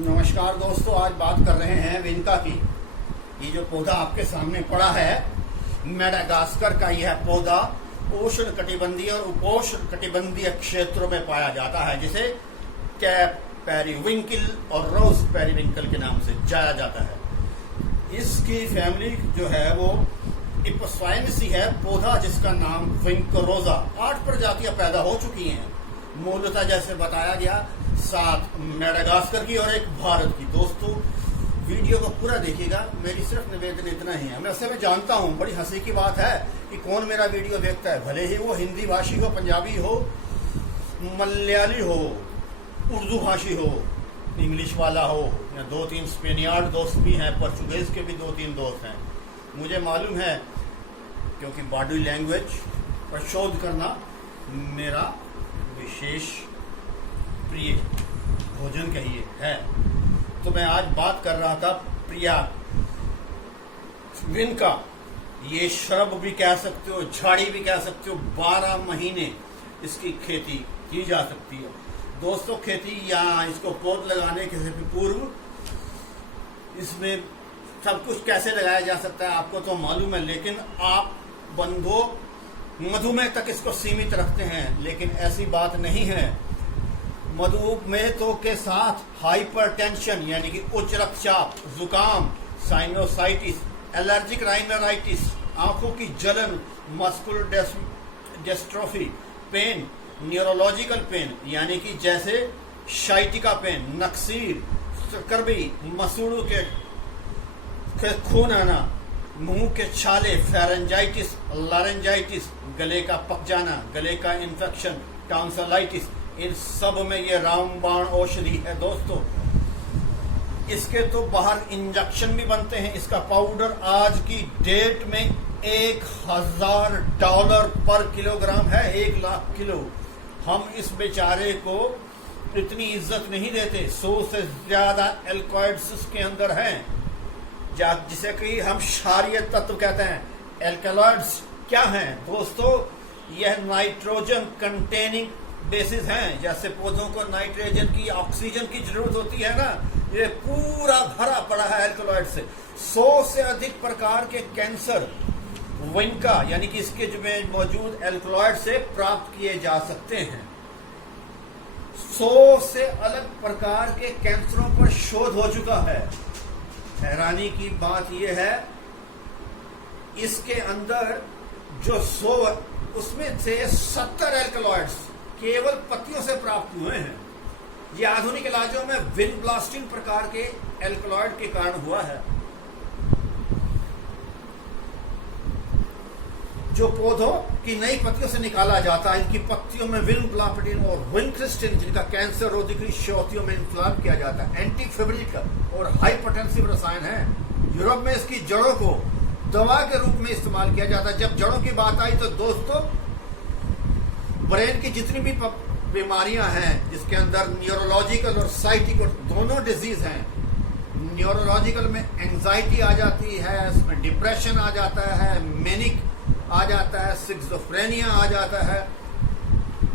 नमस्कार दोस्तों, आज बात कर रहे हैं विनका की। ये जो पौधा आपके सामने पड़ा है मेडागास्कर का, यह पौधा उष्ण कटिबंधीय और उपोष्ण कटिबंधीय क्षेत्रों में पाया जाता है, जिसे कैप पेरिविंकल और रोज पेरिविंकल के नाम से जाना जाता है। इसकी फैमिली जो है वो इपोसाइनेसी है। पौधा जिसका नाम विंकरोजा, 8 प्रजातियां पैदा हो चुकी हैं, मूलतः जैसे बताया गया 7 मेडागास्कर की और 1 भारत की। दोस्तों वीडियो को पूरा देखिएगा, मेरी सिर्फ निवेदन इतना ही है। वैसे मैं जानता हूँ, बड़ी हंसी की बात है कि कौन मेरा वीडियो देखता है, भले ही वो हिंदी भाषी हो, पंजाबी हो, मलयाली हो, उर्दू भाषी हो, इंग्लिश वाला हो, या 2-3 स्पेनियार्ड दोस्त भी हैं, पोर्चुगीज के भी 2-3 दोस्त हैं। मुझे मालूम है, क्योंकि बॉडी लैंग्वेज पर शोध करना मेरा विशेष प्रिय भोजन कहिए है। तो मैं आज बात कर रहा था प्रिया विनका। ये श्रब भी कह सकते हो, झाड़ी भी कह सकते हो। 12 महीने इसकी खेती की जा सकती है। दोस्तों खेती या इसको पौध लगाने के पूर्व इसमें सब कुछ कैसे लगाया जा सकता है आपको तो मालूम है, लेकिन आप बंधो मधुमेह तक इसको सीमित रखते हैं, लेकिन ऐसी बात नहीं है। मधुमेह तो के साथ हाइपरटेंशन यानी कि उच्च रक्तचाप, जुकाम, साइनोसाइटिस, एलर्जिक राइनाइटिस, आंखों की जलन, muscular dystrophy, pain, neurological pain यानी कि जैसे शाइटिका पेन, नक्सीर, स्कर्वी, मसूड़ों के खून आना, मुंह के छाले, फेरेंजाइटिस, लारेंजाइटिस, गले का पक जाना, गले का इन्फेक्शन, टॉन्सिलाइटिस, इन सब में ये रामबाण औषधि है। दोस्तों इसके तो बाहर इंजेक्शन भी बनते हैं। इसका पाउडर आज की डेट में $1000 पर किलोग्राम है, 1 लाख किलो। हम इस बेचारे को इतनी इज्जत नहीं देते। 100 से ज्यादा एल्कलॉइड्स इसके अंदर हैं, जिसे कि हम क्षारीय तत्व कहते हैं। एल्कलॉइड्स क्या हैं दोस्तों? यह नाइट्रोजन कंटेनिंग बेसिस हैं। जैसे पौधों को नाइट्रोजन की, ऑक्सीजन की जरूरत होती है ना, ये पूरा भरा पड़ा है एल्कलॉइड से। 100 से अधिक प्रकार के कैंसर विनका यानी कि इसके जो में मौजूद एल्कलॉइड से प्राप्त किए जा सकते हैं। 100 से अलग प्रकार के कैंसरों पर शोध हो चुका है। हैरानी की बात यह है, इसके अंदर जो 100 उसमें से 70 एल्कलॉइड्स केवल पत्तियों से प्राप्त हुए हैं। ये आधुनिक इलाजों में विंड ब्लास्टिंग प्रकार के एल्कलॉइड के कारण हुआ है। जो पौधों की नई पत्तियों से निकाला जाता है, इनकी पत्तियों में विंड ब्लास्टिन और विंक्रिस्टिन, जिनका कैंसर रोधी शक्तियों में इन्फ्लाम किया जाता है, एंटीफिब्रिक और हाइपरटेंसिव रसायन है। यूरोप में इसकी जड़ों को दवा के रूप में इस्तेमाल किया जाता है। जब जड़ों की बात आई तो दोस्तों ब्रेन की जितनी भी बीमारियां हैं, जिसके अंदर न्यूरोलॉजिकल और साइटिक दोनों डिजीज हैं। न्यूरोलॉजिकल में एंजाइटी आ जाती है, इसमें डिप्रेशन आ जाता है, मैनिक आ जाता है, सिक्सोफ्रेनिया आ जाता है,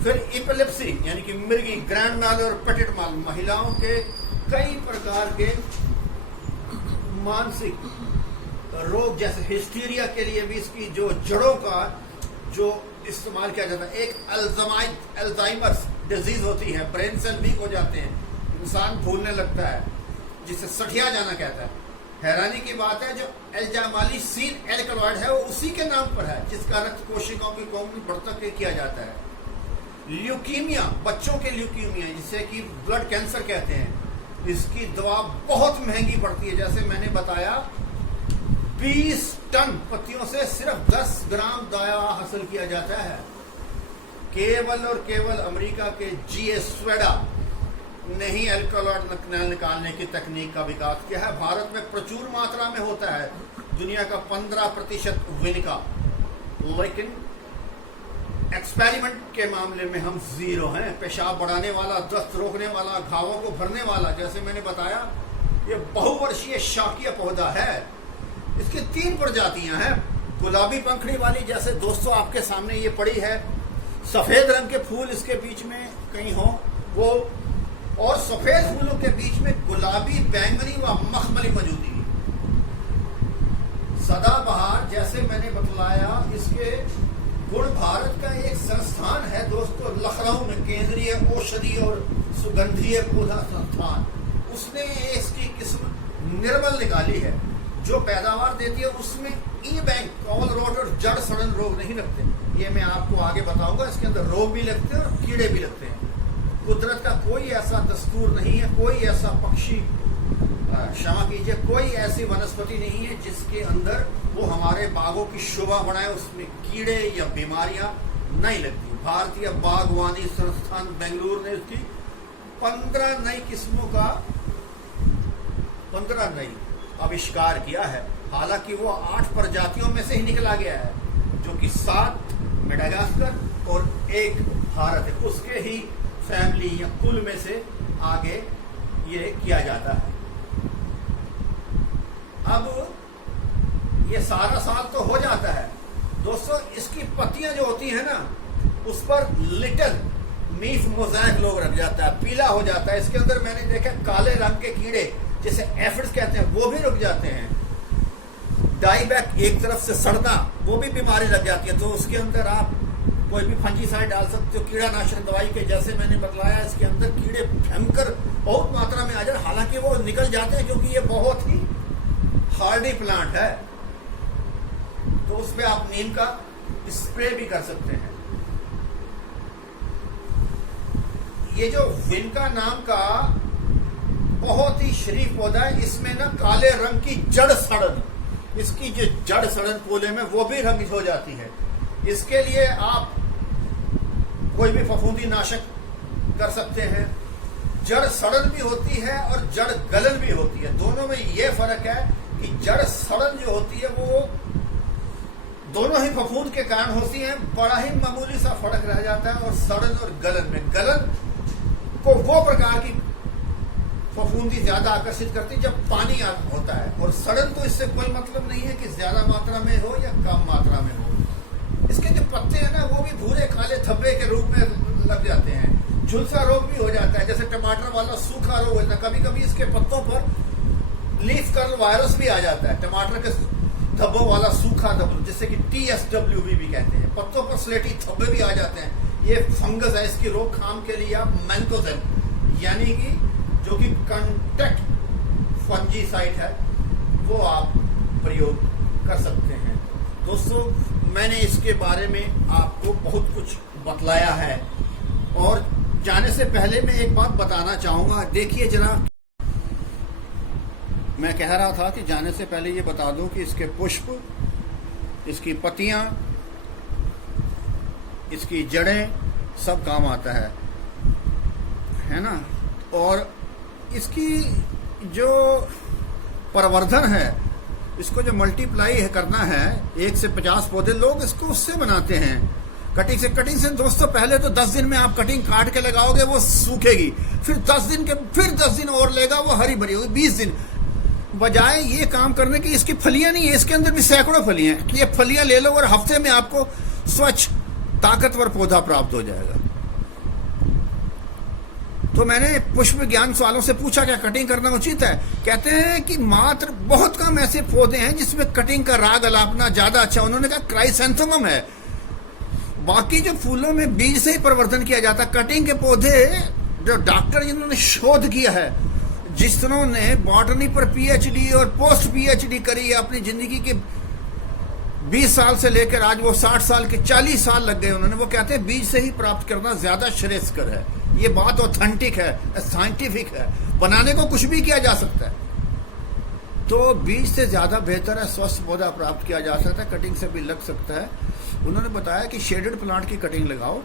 फिर इपिलेप्सी यानी कि मिर्गी, ग्रैंड माल और पेटिट माल, महिलाओं के कई प्रकार के मानसिक रोग जैसे हिस्टीरिया के लिए भी इसकी जो जड़ों का जो इस्तेमाल किया जाता है। एक अल्जाइमर्स डिजीज होती है, ब्रेन सेल वीक हो जाते हैं, इंसान भूलने लगता है, जिसे सठिया जाना कहता है। हैरानी की बात है, जो एल्जामालिसिन एल्कलॉइड है वो उसी के नाम पर है, जिसका रक्त कोशिकाओं की कौम में बढ़ता किया जाता है। ल्यूकीमिया, बच्चों के ल्यूकीमिया जिसे कि ब्लड कैंसर कहते हैं, इसकी दवा बहुत महंगी पड़ती है। जैसे मैंने बताया 20 टन पत्तियों से सिर्फ 10 ग्राम दवा हासिल किया जाता है। केवल और केवल अमेरिका के जीए स्वेडा ने ही एल्कलॉइड निकालने की तकनीक का विकास किया है। भारत में प्रचुर मात्रा में होता है, दुनिया का 15% विनका, लेकिन एक्सपेरिमेंट के मामले में हम 0 हैं। पेशाब बढ़ाने वाला, दस्त रोकने वाला, घावों को भरने वाला, जैसे मैंने बताया ये बहुवर्षीय शाकीय पौधा है। इसकी 3 प्रजातियां हैं। गुलाबी पंखड़ी वाली, जैसे दोस्तों आपके सामने ये पड़ी है, सफेद रंग के फूल इसके बीच में कहीं हो, वो और सफेद फूलों के बीच में गुलाबी, बैंगनी व मखमली मौजूदगी। सदाबहार जैसे मैंने बतलाया, इसके गुण भारत का एक संस्थान है दोस्तों, लखनऊ में केंद्रीय औषधि और सुगंधीय पौधा संस्थान, उसने इसकी किस्म निर्मल निकाली है, जो पैदावार देती है उसमें ई बैंक, कॉल रोट और जड़ सड़न रोग नहीं लगते। ये मैं आपको आगे बताऊंगा। इसके अंदर रोग भी लगते हैं और कीड़े भी लगते हैं। कुदरत का कोई ऐसा दस्तूर नहीं है, कोई ऐसा पक्षी, क्षमा कीजिए, कोई ऐसी वनस्पति नहीं है जिसके अंदर वो हमारे बागों की शोभा बढ़ाए, उसमें कीड़े या बीमारियां नहीं लगती। भारतीय बागवानी संस्थान बेंगलुरु ने उसकी 15 नई किस्मों का 15 नई आविष्कार किया है। हालांकि वो 8 प्रजातियों में से ही निकला गया है, जो कि 7 मेडागास्कर और 1 भारत है, उसके ही फैमिली या कुल में से आगे ये किया जाता है। अब ये सारा साल तो हो जाता है दोस्तों। इसकी पत्तियां जो होती है ना, उस पर लिटिल मीफ मोज़ैक लोग रख जाता है, पीला हो जाता है। इसके अंदर मैंने देखा काले रंग के कीड़े जिसे एफिड्स कहते हैं, वो भी रुक जाते हैं। डाईबैक, एक तरफ से सड़ना, वो भी बीमारी लग जाती है। तो उसके अंदर आप कोई भी फंजीसाइड डाल सकते हो, कीड़ानाशक दवाई के, जैसे मैंने बतलाया। इसके अंदर कीड़े भयंकर बहुत मात्रा में आ जाए, हालांकि वो निकल जाते हैं क्योंकि ये बहुत ही हार्डी प्लांट है। तो उस पर आप नीम का स्प्रे भी कर सकते हैं। ये जो विनका नाम का बहुत ही शरीफ पौधा है, इसमें ना काले रंग की जड़ सड़न, इसकी जो जड़ सड़न पोले में वो भी रंगित हो जाती है। इसके लिए आप कोई भी फफूंदी नाशक कर सकते हैं। जड़ सड़न भी होती है और जड़ गलन भी होती है। दोनों में ये फर्क है कि जड़ सड़न जो होती है वो दोनों ही फफूंद के कारण होती है, बड़ा ही मामूली सा फर्क रह जाता है। और सड़न और गलन में, गलन को वो प्रकार की फफूंदी ज्यादा आकर्षित करती है जब पानी होता है, और सड़न तो इससे कोई मतलब नहीं है कि ज्यादा मात्रा में हो या कम मात्रा में हो। इसके जो पत्ते हैं ना, वो भी भूरे काले धब्बे के रूप में लग जाते हैं। झुलसा रोग भी हो जाता है, जैसे टमाटर वाला सूखा रोग होता है। कभी कभी इसके पत्तों पर लीफ कर्ल वायरस भी आ जाता है, टमाटर के धब्बों वाला सूखा धब्बा, जिससे कि TSWB भी कहते हैं। पत्तों पर स्लेटी धब्बे भी आ जाते हैं। ये फंगस है, इसकी रोकथाम के लिए आप मैंथोजेन, यानी कि जो कि कॉन्टैक्ट फंजीसाइड है, वो आप प्रयोग कर सकते हैं। दोस्तों, मैंने इसके बारे में आपको बहुत कुछ बतलाया है, और जाने से पहले मैं एक बात बताना चाहूंगा। देखिए जरा, मैं कह रहा था कि जाने से पहले ये बता दूं कि इसके पुष्प, इसकी पत्तियां, इसकी जड़ें सब काम आता है ना। और इसकी जो प्रवर्धन है, इसको जो मल्टीप्लाई है करना है, 1 से 50 पौधे लोग इसको उससे बनाते हैं, कटिंग से। कटिंग से दोस्तों पहले तो 10 दिन में आप कटिंग काट के लगाओगे, वो सूखेगी, फिर 10 दिन के फिर 10 दिन और लेगा, वो हरी भरी होगी। 20 दिन बजाय ये काम करने की, इसकी फलियां नहीं है, इसके अंदर भी सैकड़ों फलियां हैं। ये फलियां ले लो और हफ्ते में आपको स्वच्छ ताकतवर पौधा प्राप्त हो जाएगा। तो मैंने पुष्प ज्ञान वालों से पूछा क्या कटिंग करना उचित है? कहते हैं कि मात्र बहुत कम ऐसे पौधे हैं जिसमें कटिंग का राग अलापना ज्यादा अच्छा। उन्होंने कहा क्राइसैंथेमम है, बाकी जो फूलों में बीज से ही प्रवर्धन किया जाता। कटिंग के पौधे जो डॉक्टर जिन्होंने शोध किया है, जिन्होंने बॉटनी पर PhD और पोस्ट PhD करी है, अपनी जिंदगी के 20 साल से लेकर आज वो 60 साल के 40 साल लग गए उन्होंने, वो कहते हैं बीज से ही प्राप्त करना ज्यादा श्रेयस्कर है। ये बात ऑथेंटिक है, साइंटिफिक है, बनाने को कुछ भी किया जा सकता है। तो बीज से ज्यादा बेहतर है, स्वस्थ पौधा प्राप्त किया जा सकता है, कटिंग से भी लग सकता है। उन्होंने बताया कि शेडेड प्लांट की कटिंग लगाओ,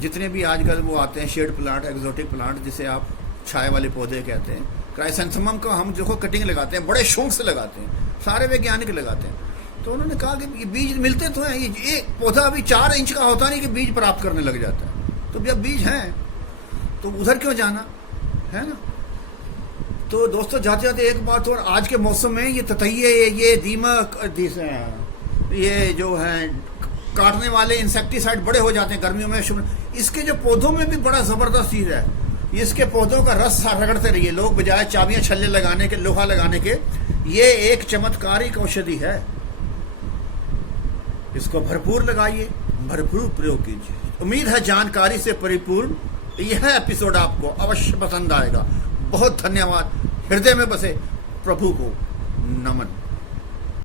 जितने भी आजकल वो आते हैं शेड प्लांट, एक्सोटिक प्लांट, जिसे आप छाए वाले पौधे कहते हैं। क्राइसैंथेमम को हम देखो कटिंग लगाते हैं, बड़े शौक से लगाते हैं, सारे वैज्ञानिक लगाते हैं। तो उन्होंने कहा कि ये बीज मिलते तो हैं, ये एक पौधा अभी 4 इंच का होता नहीं कि बीज प्राप्त करने लग जाता है। तो जब बीज हैं तो उधर क्यों जाना, है ना। तो दोस्तों जाते जाते एक बात और, आज के मौसम में ये ततैये, ये दीमक, ये जो है काटने वाले इंसेक्टिसाइड बड़े हो जाते हैं गर्मियों में। इसके जो पौधों में भी बड़ा जबरदस्त चीज है, इसके पौधों का रस रगड़ते रहिए। लोग बजाय चाबियां छल्ले लगाने के, लोहा लगाने के, ये एक चमत्कारिक औषधि है। इसको भरपूर लगाइए, भरपूर प्रयोग कीजिए। उम्मीद है जानकारी से परिपूर्ण यह एपिसोड आपको अवश्य पसंद आएगा। बहुत धन्यवाद। हृदय में बसे प्रभु को नमन।